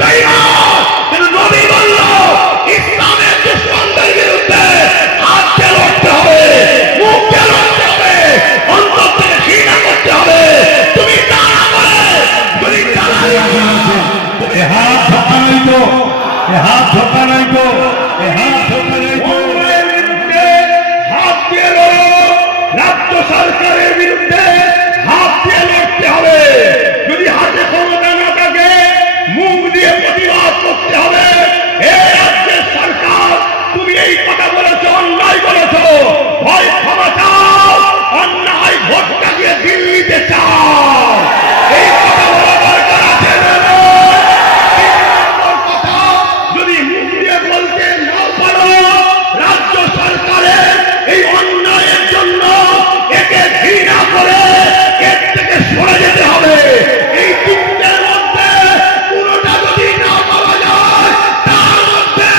বেঈমান। কিন্তু নবী বলল ইসলামের দুশমনদের বিরুদ্ধে হাত দিয়ে লড়তে হবে, মুখ দিয়ে লড়তে হবে, অন্তর থেকে ঘৃণা করতে হবে। তুমি তা না করে যদি চালাই হাত ধোকা নাই তো, হাত ধোকা নাই তো, হাত ধোকা নাই তো। অন্যায়ের বিরুদ্ধে হাত দিয়ে লড়ো, রাজ্য সরকারের বিরুদ্ধে হাত দিয়ে লড়তে হবে। যদি হাতে ক্ষমতা না থাকে মুখ দিয়ে প্রতিবাদ করতে হবে। এই রাজ্যের সরকার তুমি এই কথা বলেছো, অন্যায় বলেছো, হয় ক্ষমা চাও, অন্যায় ভোটটা দিয়ে দিল্লিতে চাও। এই কথা বলা দরকার আছে না? যদি মুখ দিয়ে বলতে নাও পারো, রাজ্য সরকারের এই অন্যায়ের জন্য একে ঘৃণা করে এর থেকে সরে যেতে হবে। এই তিনটের মধ্যে কোনোটা যদি না পাওয়া যায়, তার মধ্যে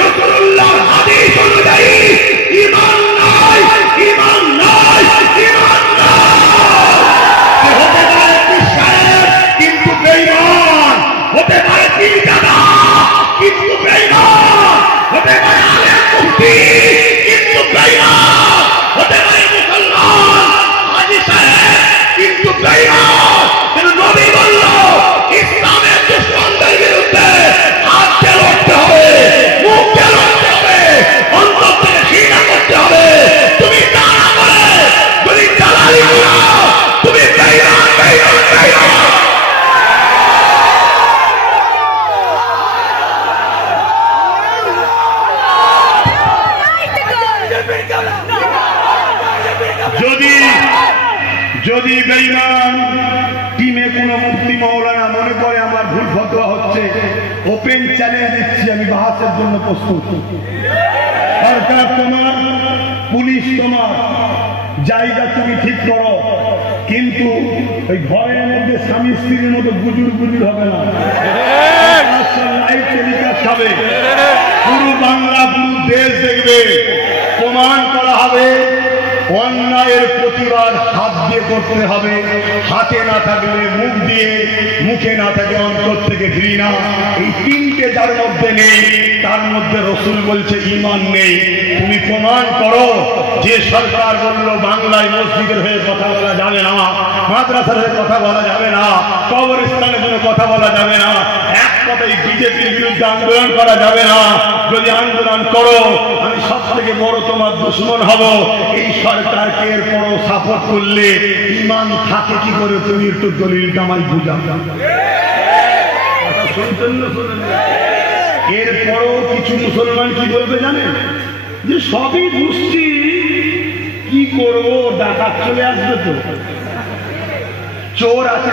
রাসূলুল্লাহর হাদিস অনুযায়ী ঈমান নাই, ঈমান নাই, ঈমান নাই। হতে পারে বিশ্বাস কিন্তু বেঈমান, হতে পারে পীরজাদা কিন্তু বেঈমান, হতে পারে আলেম মুফতি কিন্তু বেঈমান, হতে পারে মুসলমান হাজী সাহেব কিন্তু বেঈমান। কিন্তু নবী বলল ইসলামের দুশমনদের বিরুদ্ধে হাত দিয়ে লড়তে হবে, মুখ দিয়ে লড়তে হবে, অন্তর থেকে ঘৃণা করতে হবে। তুমি তা না করে যদি চালালি করো, তুমি বেঈমান, বেঈমান, বেঈমান। যদি বেঈমান টিমে কোন মুফতি মাওলানা মনে করে আমার ভুল ফতোয়া হচ্ছে, ওপেন চ্যালেঞ্জ দিচ্ছি, আমি বাহাসের জন্য প্রস্তুত। সরকার তোমার, পুলিশ তোমার, জায়গা তুমি ঠিক করো, কিন্তু ওই ঘরের মধ্যে স্বামী স্ত্রীর মতো গুজুর গুজুর হবে না। লাইভ টেলিকাস্ট হবে, পুরো বাংলা পুরো দেশ দেখবে, প্রমাণ করা হবে অন্যায়ের প্রতিবাদ হাত দিয়ে করতে হবে। হাতে না থাকলে মুখ দিয়ে, মুখে না থাকলে অন্তর থেকে ঘৃণা। এই তিনটে যার মধ্যে নেই, তার মধ্যে রাসূল বলছে ঈমান নেই। তুমি প্রমাণ করো। যে সরকার বলল বাংলায় মসজিদের হয়ে কথা বলা যাবে না, মাদ্রাসার হয়ে কথা বলা যাবে না, কবরস্থানের জন্য কথা বলা যাবে না, এক কথায় বিজেপির বিরুদ্ধে আন্দোলন করা যাবে না, যদি আন্দোলন করো আমি সব থেকে বড় তোমার দুশমন হব, এই সরকারকে এরপরও সাপোর্ট করলে ঈমান থাকে কি করে? তুমি একটু দলিলটা আমায় বুঝাও। এরপরও কিছু মুসলমান কি বলবে জানেন? যে সবই বুঝছি, কি করবো, ডাকাত চলে আসবে তো, চোর আছে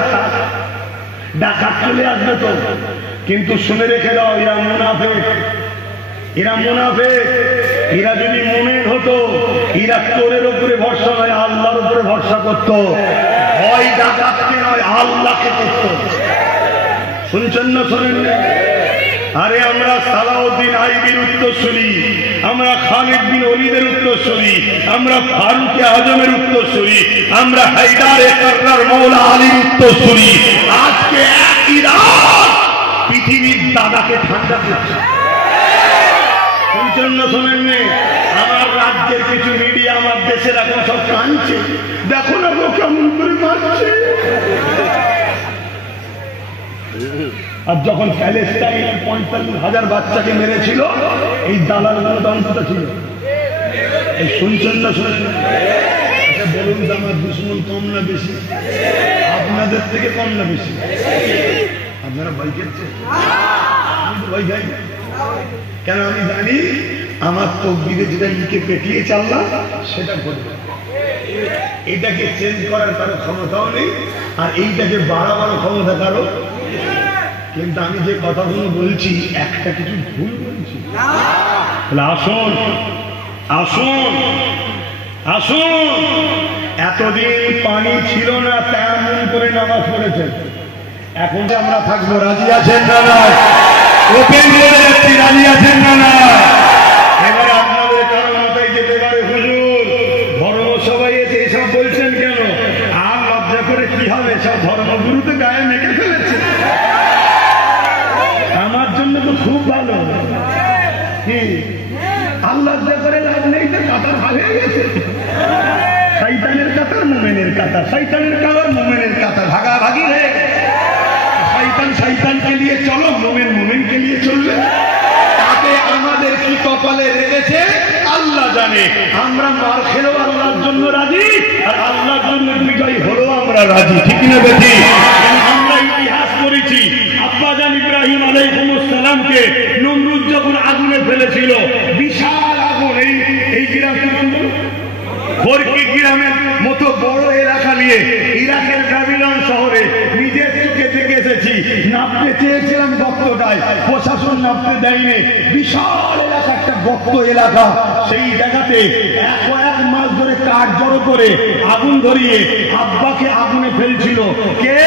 ডাকাত চলে আসবে তো। কিন্তু শুনে রেখে দাও, এরা মুনাফিক, এরা মুনাফিক। এরা যদি মুমিন হতো, এরা চোরের উপরে ভরসা নয় আল্লাহর উপরে ভরসা করত, হয় ডাকাতকে নয় আল্লাহকে করত। শুনছেন না শোনেন? আরে আমরা সালাউদ্দিন আইবির উত্তরসূরি, আমরা খালিদ বিন ওলীদের উত্তরসূরি, আমরা ফারুক আজমের উত্তরসূরি, আমরা হায়দার কাররার মওলা আলীর উত্তরসূরি। আজকে একই রাত পৃথিবীর দাদাকে ঠান্ডা করছে। শুনছেন না শোনেন? আমার রাজ্যের কিছু মিডিয়া আমার দেশের এখন সব কাঁদছে, দেখো না গো কেমন করে মারছে। আর যখন প্যালেস্টাইন 45,000 বাচ্চাকে মেরেছিল, এই দালালগুলো দন্তটা ছিল। এই শুনছেন না শোনেন? আচ্ছা বলুন তো, আমার দুশমন কম না বেশি? আপনাদের থেকে কম না বেশি? আপনারা ভয় খেয়েছে? ভয় খাই কেন? আমি জানি আমার তকদিরে যেটা লিখে পেটিয়ে চাললাম সেটা ঘটবে। এটাকে চেঞ্জ করার কারো ক্ষমতাও নেই, আর এইটাকে বাড়াবারও ক্ষমতা কারো। কিন্তু আমি যে কথাগুলো বলছি একটা কিছু ভুল বলছি। আসুন আসুন আসুন, এতদিন পানি ছিল না, তেমন করে নামাজ পড়েছেন। এখন যে আমরা থাকবো, রাজি আছেন না? নয় ওপেন বলে যাচ্ছি, রাজি আছেন না? নয় এবারে আপনাদের কারো মাথায় যেতে পারে, হুজুর ধর্মসভায় এসে এসব বলছেন কেন? আর লজ্জা করে কি হবে? সব ধর্মগুরু তো গায়ে মেখে ফেলেছে। ভালো কি আল্লাহ করে লাভ নেই তো কাতার ভাগ হয়ে গেছে শয়তানের কাতার মুমিনের কাতার শয়তানের কাতার মুমিনের কাতার ভাগাভাগি হয়ে শয়তান শয়তানকে নিয়ে চলো মুমিন মুমিনকে নিয়ে চলবে তাতে আমাদের কি কপালে রেখেছে আল্লাহ জানে আমরা মার খেলেও আল্লাহর জন্য রাজি আর আল্লাহর জন্য বিজয় হলেও আমরা রাজি ঠিক না বেঠি আমরা ইতিহাস করেছি আব্বাজান ইব্রাহিম আলাইহিস সালামকে নমরুদ যখন আগুনে ফেলেছিল বিশাল আগুন এই গ্রাম খড়কি গ্রামের মতো বড় এলাকা নিয়ে ইরাকের ব্যাবিলন শহরে নিজের চোখে থেকে এসেছি নামতে চেয়েছিলাম গর্তটায় প্রশাসন নামতে দেয়নি বিশাল এলাকা একটা গর্ত এলাকা সেই জায়গাতে এক মাস ধরে কাঠ জড়ো করে আগুন ধরিয়ে আব্বাকে আগুনে ফেলছিল কে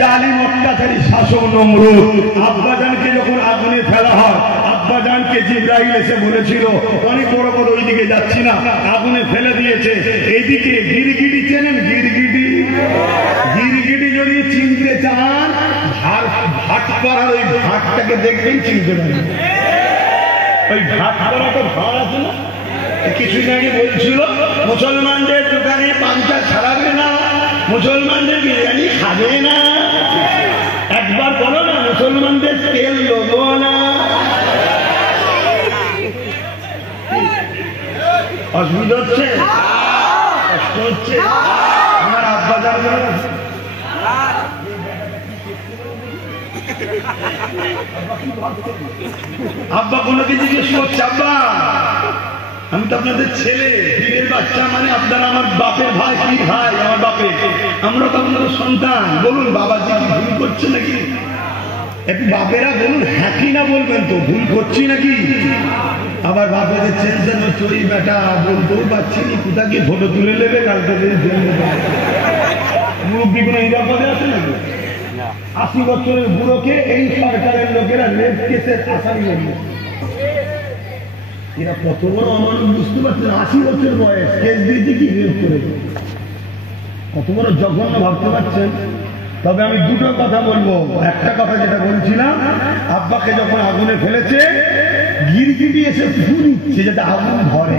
জালিম অত্যাচারী শাসক নমরুদ আব্বাজানকে যখন আগুনে ফেলা হয় আব্বাজানকে জিবরাইল এসে বলেছিল অনেক বড় কথা ওইদিকে যাচ্ছি না আগুনে ফেলে দিয়েছে এইদিকে গিরগিটি চেনেন গিরগিটি গিরগিটি যদি চিনতে চান ভাট পাড়ার ওই ভাটটাকে দেখবেন চিনতে পারেন ওই ভাট পাড়া তো ভাড় আছে না কিছুদিন আগে বলছিল মুসলমানদের দোকানে পাঞ্চা ছাড়াবে না মুসলমানদের বিরিয়ানি খাবে না একবার বলো না মুসলমানদের তেল লোবো না অসুবিধা হচ্ছে কষ্ট হচ্ছে আমার আব্বা যাবে আব্বা কোনো কিছু জিজ্ঞেস করছে আব্বা আমি তো আপনাদের ছেলে দিনের বাচ্চা মানে আপনারা আমার বাপের ভাই কি ভাই আমার বাপে আমরা তো আপনাদের সন্তান বলুন বাবাজি ভুল করছে নাকি একটু বাপেরা বলুন হ্যাঁ কি না বলবেন তো ভুল করছি নাকি আবার বাপেদের টেনশন হচ্ছে ওই বেটা বলতেও পারছি নি কোথা গিয়ে ফটো তুলে নেবে কালকে মুরব্বী কোনো নিরাপদে আছে নাকি 80 বছরের বুড়োকে এই সরকারের লোকেরা রেপ কেসের আসামি করবে এরা কত বড় অমানুষ বুঝতে পারছেন 80 বছর বয়স কেস দিয়েছে কি রেপ করে কত বড় জঘন্য ভাবতে পারছেন তবে আমি দুটো কথা বলবো একটা কথা যেটা বলছিলাম আব্বাকে যখন আগুনে ফেলেছে গিরগিটি এসে ফু নিচ্ছে যাতে আগুন ধরে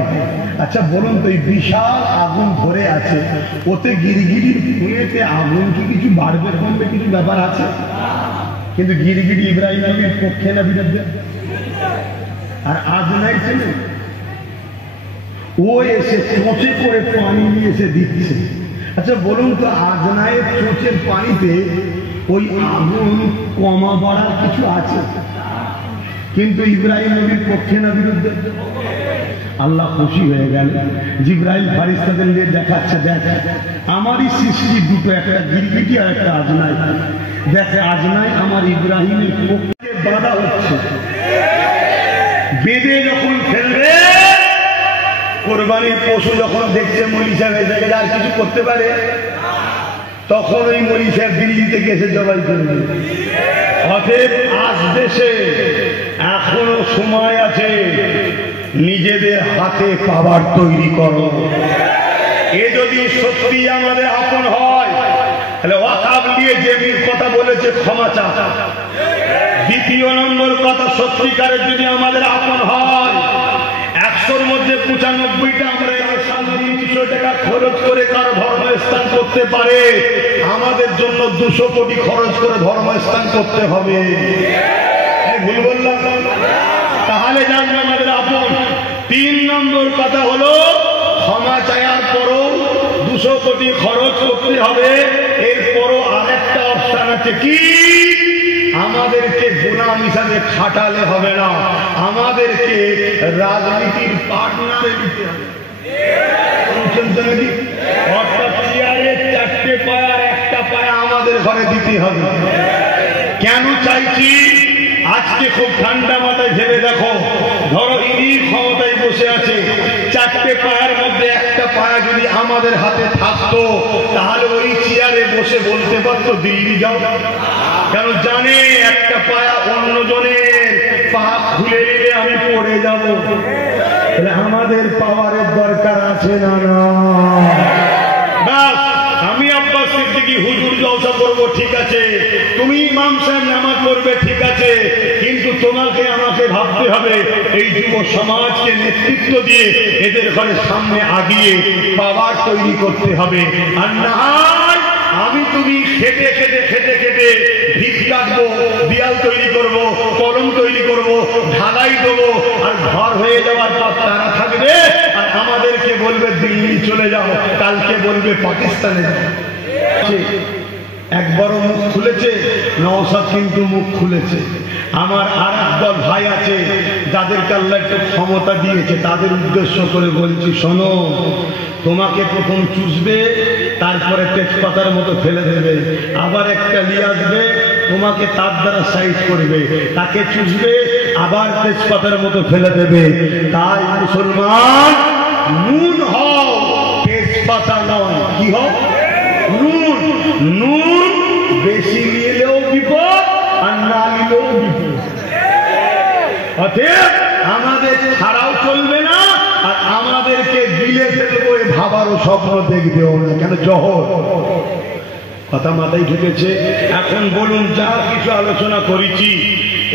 আচ্ছা বলুন তো এই বিশাল আগুন ধরে আছে ওতে গিরগিটির ফুঁয়েতে আগুন কি কিছু বাড়বে কমবে কিছু ব্যাপার আছে কিন্তু গিরগিটি ইব্রাহিম নবীর পক্ষে না বিরুদ্ধে আর আজ নাই ছেলে ও এসে চোঁচে করে পানি নিয়ে এসে দিচ্ছে আচ্ছা বলুন তো আজনায়ের চোঁচের পানিতে ওই আগুন কমা বাড়ার কিছু আছে কিন্তু ইব্রাহিম নবীর পক্ষে না বিরুদ্ধে আল্লাহ খুশি হয়ে গেল জিব্রাইল ফারিস্তাদের নিয়ে দেখাচ্ছে দেখ আমারই সৃষ্টি দুটো একটা গিরগিটি আর একটা আজনাই দেখে আজনাই আমার ইব্রাহিমের পক্ষে বাধা হচ্ছে বেঁধে যখন ফেলবে কোরবানির পশু যখন দেখছে মলিশা হয়ে যায় আর কিছু করতে পারে তখন ওই মলিশা দিল্লি থেকে এসে জবাই করবে অতএব আজ দেশে এখনো সময় আছে নিজেদের হাতে পাওয়ার তৈরি করো এ যদি সত্যি আমাদের আপন হয় তাহলে ওয়াকাব নিয়ে যে কথা বলেছে ক্ষমা চা দ্বিতীয় নম্বর কথা সত্যিকারের যদি আমাদের আপন হয় 100-র মধ্যে 95টা আমরা 300 টাকা খরচ করে কারো ধর্মস্থান করতে পারে আমাদের জন্য 200 কোটি খরচ করে ধর্মস্থান করতে হবে ভুল বললাম তাহলে জানবে আমাদের আপন 3 নম্বর কথা হলো ক্ষমা চাওয়ার পরও 200 কোটি খরচ করতে হবে এরপরও আরেকটা অপশন আছে কি আমাদেরকে গোলাম হিসাবে খাটালে হবে না আমাদেরকে রাজনীতির পার্টনারে দিতে হবে অর্থাৎ চেয়ারের 4টে পায়ার একটা পায়া আমাদের ঘরে দিতে হবে কেন চাইছি আজকে খুব ঠান্ডা মাথায় ভেবে দেখো ধরো ইনি ক্ষমতায় বসে আছে 4টে পায়ার মধ্যে একটা পায়া যদি আমাদের হাতে থাকতো তাহলে ওই চেয়ারে বসে বলতে পারতো দিল্লি যাও কেন জানে একটা পায়া অন্যজনের পা খুলে দিলে আমি পড়ে যাব তাহলে আমাদের পাওয়ারের দরকার আছে না না ব্যাস আমি আব্বাস সিদ্দিকী হুজুর জলসা করবো ঠিক আছে তুমি ইমাম সাহেব নামাজ পড়বে ঠিক আছে কিন্তু তোমাকে আমাকে ভাবতে হবে এই যুব সমাজকে নেতৃত্ব দিয়ে এদের ঘরে সামনে আগিয়ে পাওয়ার তৈরি করতে হবে। আর না হয় আমি তুমি খেটে খেটে খেটে খেটে ভিত কাটবো, দেয়াল তৈরি করব, কলম তৈরি করব, ঢালাই দেবো, আর ঘর হয়ে যাওয়ার পর তারা থাকবে আর আমাদেরকে বলবে দিল্লি চলে যাও, কালকে বলবে পাকিস্তানে যাও। একবারও মুখ খুলেছে নওশাদ, কিন্তু মুখ খুলেছে। আমার আর একদল ভাই আছে যাদেরকে আল্লাহ একটু ক্ষমতা দিয়েছে, তাদের উদ্দেশ্য করে বলছি, শোনো, তোমাকে প্রথম চুষবে, তারপরে তেজপাতার মতো ফেলে দেবে, আবার একটা নিয়ে আসবে, তোমাকে তার দ্বারা সাইজ করবে, তাকে চুষবে, আবার তেজপাতার মতো ফেলে দেবে। তাই মুসলমান নুন হও, তেজপাতা নয়। কি হও? নুন। নুন বেশি নিলেও বিপদ, আর না নিলেও বিপদ। অতএব আমাদের ছাড়াও চলবে না, আর আমাদেরকে দিলে ফেলবো এ ভাবারও স্বপ্ন দেখবেও না। কেন? জহর। কথা মাথায় ঢুকেছে? এখন বলুন, যা কিছু আলোচনা করেছি,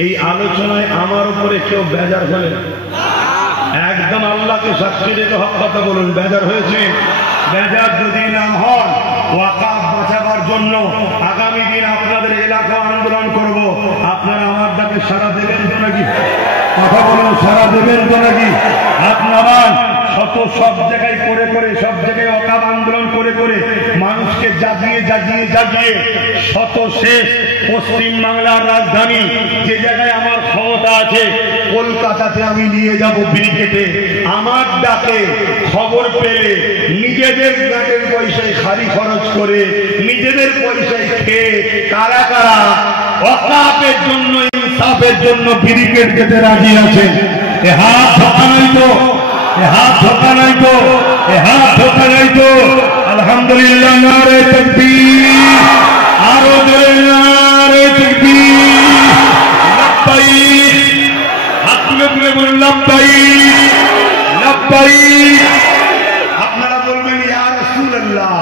এই আলোচনায় আমার উপরে কেউ বেজার হলে? একদম আল্লাহকে সাক্ষী রেখে হক কথা বলুন, বেজার হয়েছে? বেজার যদি না হন, ওয়াকাফ বাঁচাবার জন্য আগামী দিন আপনাদের এলাকা আন্দোলন করব, আপনারা আমার ডাকে সাড়া দেবেন তো নাকি? কথা বলুন, সাড়া দেবেন তো নাকি? আপনারা সব জায়গায় করে করে, সব জায়গায় ওয়াকাফ আন্দোলন করে করে মানুষকে জাগিয়ে জাগিয়ে জাগিয়ে শত শেষ পশ্চিম বাংলার রাজধানী যে জায়গায় আমার ক্ষমতা আছে, কলকাতাতে আমি নিয়ে যাব ব্রিগেডে। আমার ডাকে খবর পেলে নিজেদের গাড়ির পয়সায় খালি খরচ করে, নিজেদের পয়সায় খেয়ে কারা কারা ওয়াকাফের জন্য, ইনসাফের জন্য ব্রিগেড যেতে রাজি আছে? এ হাত ধোকা নাই তো? এ হাত ধোকা নাই তো? এ হাত ধোকা নাই তো? আলহামদুলিল্লাহ, নারে তাকবীর, আরো জোরে নারে তাকবীর, লাব্বাইক। হাত তুলে তুলে বলুন লাব্বাইক, লাব্বাইক। আপনারা বলবেন ইয়া রাসূলুল্লাহ,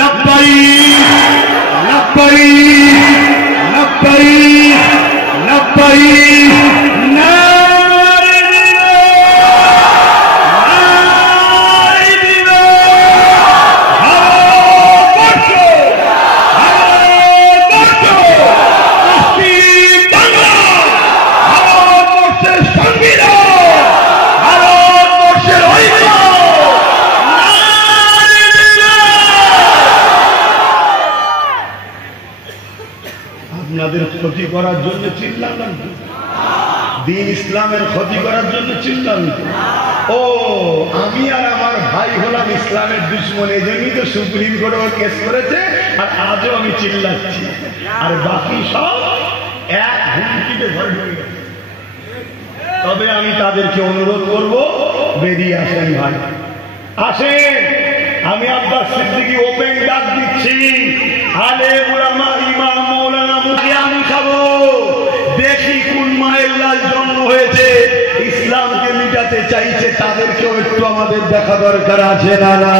লাব্বাইক, লাব্বাইক, লাব্বাইক, লাব্বাইক। আপনাদের ক্ষতি করার জন্য চিল্লালাম, দিন ইসলামের ক্ষতি করার জন্য চিল্লালাম। ও, আমি আর আমার ভাই হলাম ইসলামের দুশ্মন, এই জন্যই তো সুপ্রিম কোর্টে কেস করেছে, আর আজও আমি চিল্লাচ্ছি। আর বাকি সব এক হুমকিতে ভয় হয়ে গেছে। তবে আমি তাদেরকে অনুরোধ করব, বেরিয়ে আসেন ভাই, আসেন। আমি আব্বাস সিদ্দিকী ওপেন ডাক দিচ্ছি, আলে উলামা, ইমাম, মৌলানা মুখে আমি খাবো। দেখি কোন মায়ের লাল জন্ম হয়েছে, ইসলামকে মিটাতে চাইছে, তাদেরকেও একটু আমাদের দেখা দরকার আছে না? না,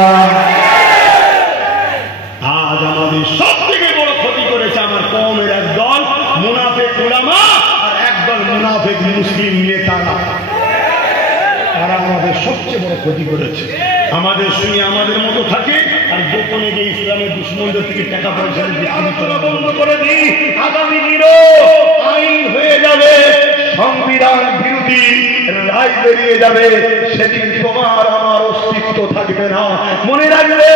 আজ আমাদের সব থেকে বড় ক্ষতি করেছে আমার কওমের একদল মুনাফিক উলামা আর একদল মুনাফিক মুসলিম নেতারা। তারা আমাদের সবচেয়ে বড় ক্ষতি করেছে। আমাদের শুনে আমাদের মতো থাকে, আর গোপনে গিয়ে ইসলামের দুশ্মনদের থেকে টাকা পয়সা আলোচনা বন্ধ করে দিই। আগামী দিনও আইন হয়ে যাবে, সংবিধান বিরোধী রায় বেরিয়ে যাবে, সেদিন তোমার আমার অস্তিত্ব থাকবে না। মনে রাখবে,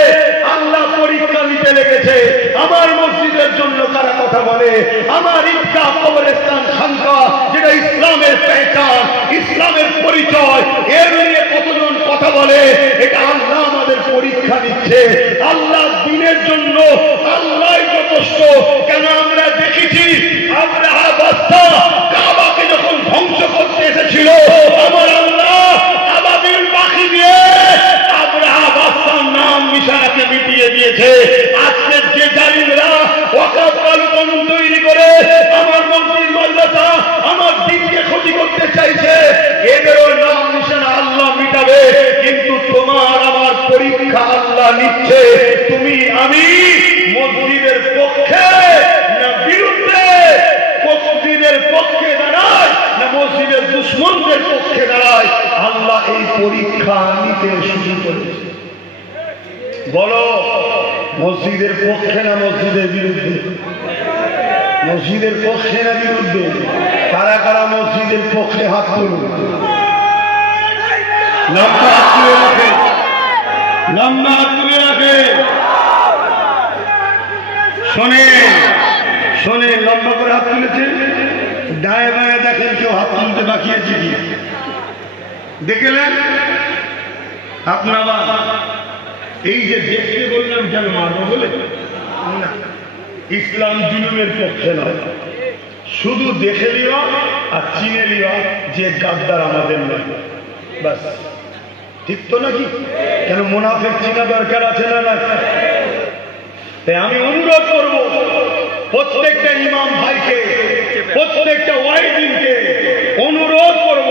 আল্লাহ পরীক্ষা নিতে লেগেছে। আমার মসজিদের জন্য কারা কথা বলে, আমার ঈদগাহ, কবরস্থান, খানকা, যেটা ইসলামের পেহচান, ইসলামের পরিচয়, এর নিয়ে কতজন কথা বলে, এটা আল্লাহ আমাদের পরীক্ষা নিচ্ছে। আল্লাহ দিনের জন্য আল্লাহই যথেষ্ট। কেন? আমরা দেখেছি আব্রাহা বাদশাহ কাবাকে যখন ধ্বংস করতে এসেছিল, আমার আল্লাহ আবাবিল পাখি দিয়ে আব্রাহা বাদশার নাম নিশানাকে মিটিয়ে দিয়েছে। আজকের যে জালিমরা ওয়াকাফ কানুন তৈরি করে আমার মসজিদ, মাদ্রাসা, আমার দিনকে ক্ষতি করতে চাইছে, এদেরও নাম নিশানা আল্লাহ মিটাবে। কিন্তু তোমার আমার পরীক্ষা আল্লাহ নিচ্ছে। তুমি আমি মসজিদের পক্ষে না বিরুদ্ধে, মসজিদের পক্ষে দাঁড়ায় না মসজিদের দুশ্মনদের পক্ষে দাঁড়ায়, আল্লাহ এই পরীক্ষা নিতে শুরু করেছে। বলো, মসজিদের পক্ষে না মসজিদের বিরুদ্ধে? মসজিদের পক্ষে না বিরুদ্ধে? কারা কারা মসজিদের পক্ষে হাত তুলুন, লম্বা হাত তুলে রাখে, লম্বা হাত তুলে রাখে। শোনে শোনে, লম্বা করে হাত তুলেছে। ডায়ে বায়ে দেখেন কেউ হাত তুলতে বাকি আছে কি? দেখলেন আপনার এই যে দেখতে বললাম কেন মারবো বলে না, ইসলাম জুলুমের পক্ষে নয়। শুধু দেখে লিও আর চিনে লিও যে গাদ্দার আমাদের নয়, ব্যাস। ঠিক তো নাকি? কেন মুনাফিক চিনা দরকার আছে না? না, তাই আমি অনুরোধ করব প্রত্যেকটা ইমাম ভাইকে, প্রত্যেকটা ওয়াইদিনকে অনুরোধ করব,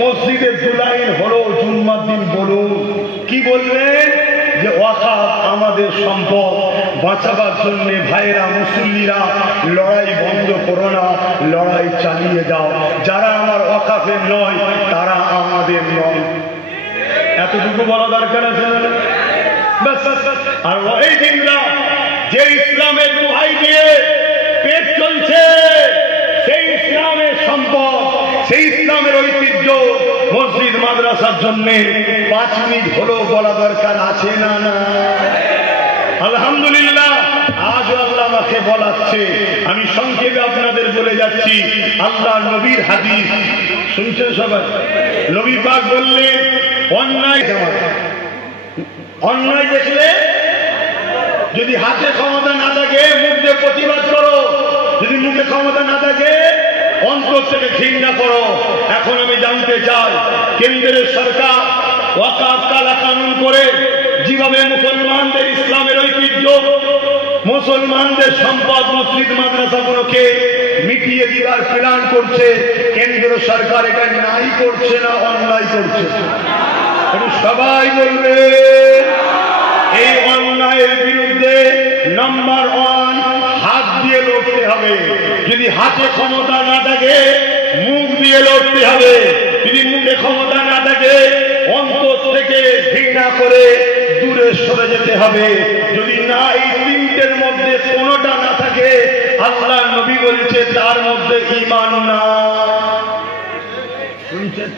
মসজিদের দুলাইন হলো জুম্মার দিন বলুন, কি বলবেন? যে ওয়াকাফ আমাদের সম্পদ, বাঁচাবার জন্য ভাইয়েরা মুসল্লিরা লড়াই বন্ধ করো না, লড়াই চালিয়ে যাও। যারা আমার ওয়াকাফের নয় তারা আমাদের নয়, এতটুকু বলা দরকার আছে। আর ওই দিনরা যে ইসলামের দোহাই দিয়ে পেট চলছে, সেই ইসলামের সম্পদ, সেই ইসলামের ঐতিহ্য মসজিদ মাদ্রাসার জন্য 5 মিনিট হলেও বলা দরকার আছে না? না, আলহামদুলিল্লাহ আজ আল্লাহ আমাকে বলাচ্ছে, আমি সংক্ষেপে আপনাদের বলে যাচ্ছি। আল্লাহ নবীর হাদিস শুনছেন সবাই? নবী পাক বললেন, অন্যায় দেখলে যদি হাতে ক্ষমতা না থাকে মুখ দিয়ে প্রতিবাদ করো, যদি মুখে ক্ষমতা না থাকে অন্তর থেকে ঘৃণা করো। এখন আমি জানতে চাই, কেন্দ্রের সরকার ওয়াকাফ কালা কানুন করে যেভাবে মুসলমানদের ইসলামের ঐতিহ্য, মুসলমানদের সম্পদ মসজিদ মাদ্রাসাগুলোকে মিটিয়ে দেওয়ার প্ল্যান করছে, কেন্দ্র সরকার এটা নাই করছে না অন্যায় করছে? সবাই বলবে এই অন্যায়ের বিরুদ্ধে নাম্বার 1 হাত দিয়ে লড়তে হবে। যদি হাতে ক্ষমতা না থাকে মুখ দিয়ে লড়তে হবে। যদি মুখে ক্ষমতা না থাকে অন্তর থেকে ঘৃণা করে দূরে সরে যেতে হবে। যদি না এই তিনটের মধ্যে কোনোটা না থাকে, আল্লাহ নবী বলছে তার মধ্যে ঈমান না। শুনছেন?